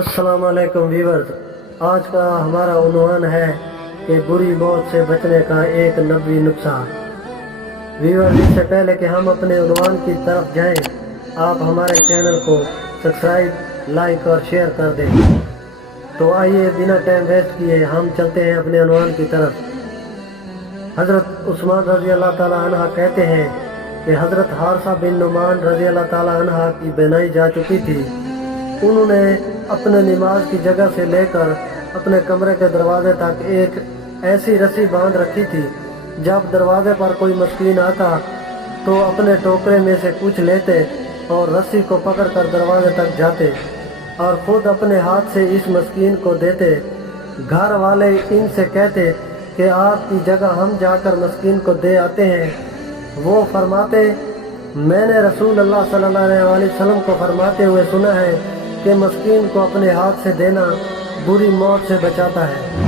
السلام علیکم ویورز، آج کا ہمارا عنوان ہے کہ بری موت سے بچنے کا ایک نبوی نسخہ۔ ویورز، اس سے پہلے کہ ہم اپنے عنوان کی طرف جائیں، آپ ہمارے چینل کو سبسکرائب، لائک اور شیئر کر دیں۔ تو آئیے بنا ٹائم ویسٹ کیے ہم چلتے ہیں اپنے عنوان کی طرف۔ حضرت عثمان رضی اللہ تعالیٰ عنہ کہتے ہیں کہ حضرت حارثہ بن نعمان رضی اللہ تعالیٰ عنہ کی بینائی جا چکی تھی۔ انہوں نے اپنے نماز کی جگہ سے لے کر اپنے کمرے کے دروازے تک ایک ایسی رسی باندھ رکھی تھی، جب دروازے پر کوئی مسکین آتا تو اپنے ٹوکرے میں سے کچھ لیتے اور رسی کو پکڑ کر دروازے تک جاتے اور خود اپنے ہاتھ سے اس مسکین کو دیتے۔ گھر والے ان سے کہتے کہ آپ کی جگہ ہم جا کر مسکین کو دے آتے ہیں۔ وہ فرماتے، میں نے رسول اللہ صلی اللہ علیہ وسلم کو فرماتے ہوئے سنا ہے کہ مسکین کو اپنے ہاتھ سے دینا بری موت سے بچاتا ہے۔